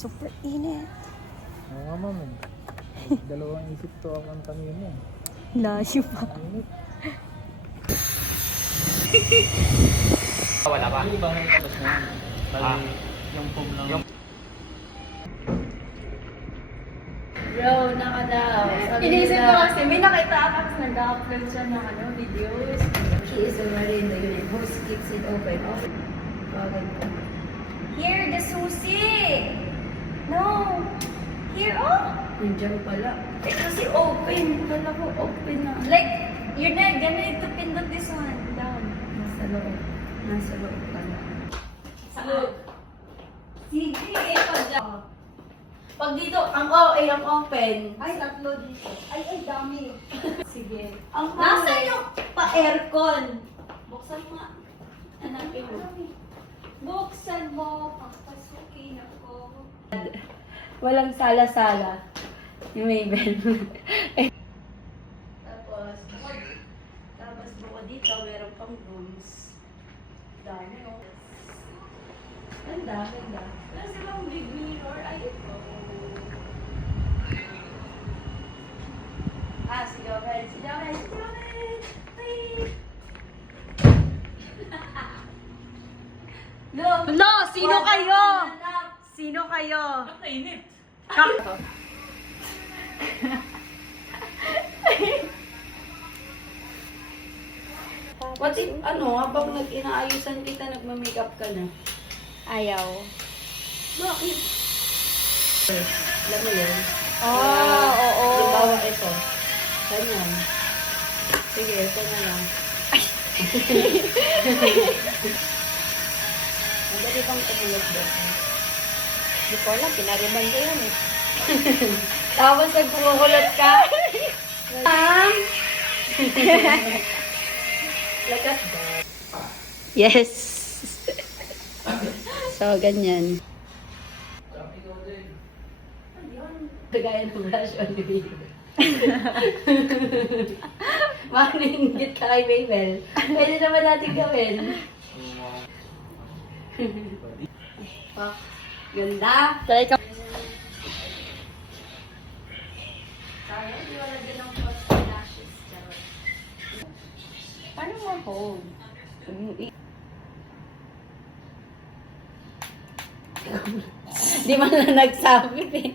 Super init. Oo nga, ma'am. Dalawang isip to akong kanina. Layo pa. Init. Wala pa. Yung ibang labas na yan. Bali, yung foam lang. Bro, nakadaw. Inisip ko kasi, may nakita ako nag-upload siya ng videos. She is already in the unit. Host keeps it open. Here, the susi! No! Here, oh! Nandiyan pala. Eh, kasi open. Kala ko open na. Like, you're not gonna need to pindot this one down. Nasa loob. Nasa loob pala. Sa loob. Sige, pag dyan. Pag dito, ang open. Ay, tatlo dito. Ay, dami. Sige. Ang Nasaan yung pa-aircon? Buksan mo nga. Hanapin mo. Buksan mo. Papasukin ako. Walang sala-sala. Yung Mabel. Tapos buko dito, meron pang rooms. Dami, oh. Ganda. Wala silang big mirror. Ay, ito. Si Joven. Wait. Look! No! Sino Wala kayo? kang hanap. Sino kayo? Nakainit. What if, habang inaayusan kita, nagma-makeup ka na? Ayaw. Bakit? Alam mo yun? Oo. Halimbawa ito. Ganyan. Sige, ito na lang. Madali bang tumulog doon? Hindi ko alam, pinariban ko yan eh. Tapos nagpumukulot ka? Like that. Yes. So, ganyan. Kagaya ng brush on the baby. Maninggit ka kay Mabel. Pwede naman natin gawin. Oh, ganda. Try ka. Sayang, hindi wala din ng post lashes. Paano mo hold? Di man lang nagsabi eh.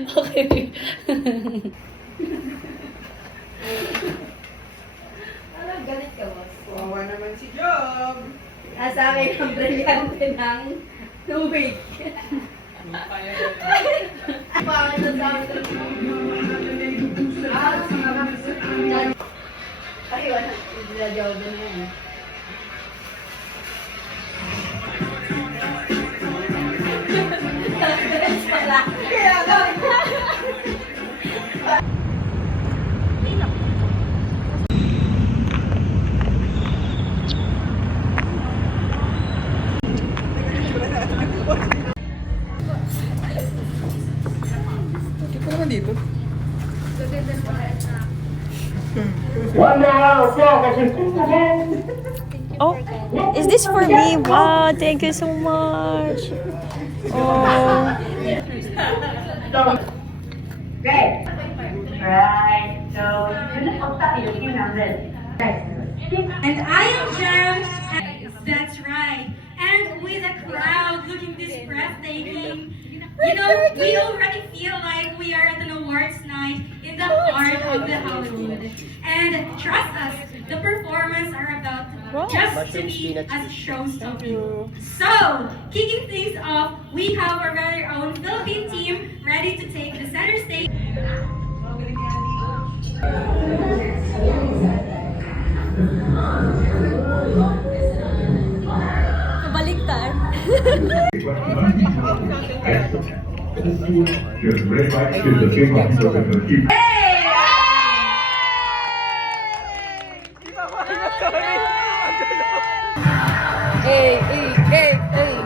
Okay. Ano, galit ka, boss? Wawa naman si Job! Nasabi ng brilyante ng tubig. Bakit nasabi ng ay, wala. Hindi na job na yun. Pala. Kaya lang. Bakit ka naman dito? Oh, is this for me? Wow, thank you so much. Oh. Great. Right. So, and I am Gems. That's right. And with a crowd looking this breathtaking, you know, we already feel like we are at an awards night in the heart of the Hollywood. And trust us, the performance are about just to be as shows to you. So, kicking things off, we have our very own Philippine team ready to take the center stage. Baliktad. Hey, hey, hey, hey.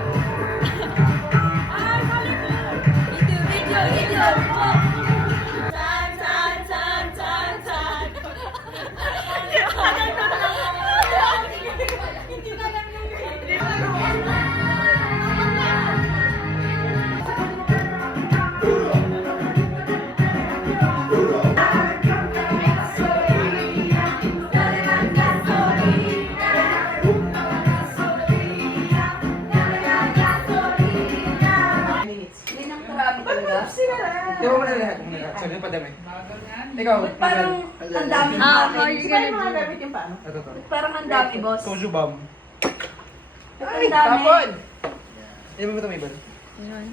Ikaw, Parang ang dami Ah, natin. how you gonna do? gamit yung paano? Ito to. Parang ang dami, boss. Soju bomb. Ang dami. Inom mo ito, Mabel. Yun.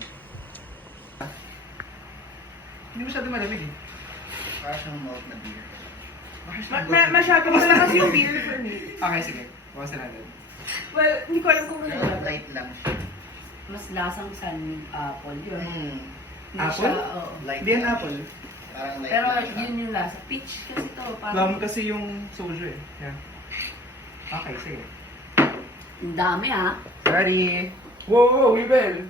Hindi masyado malamig eh. Para siyang malt na beer. Masyado malakas yung beer for me. Okay, sige. Bawasan natin. Well, hindi ko alam kung ano. Light lang siya. Mas lasang sun apple yun. Hindi Apple? siya, oo. Light Hindi yan lang apple. siya. Parang light Pero lang siya. yun yung lasa. Peach kasi to. Plum Parang kasi yung soju eh. Yeah. Okay, sige. ang dami ha. Ready? Whoa, Mabel!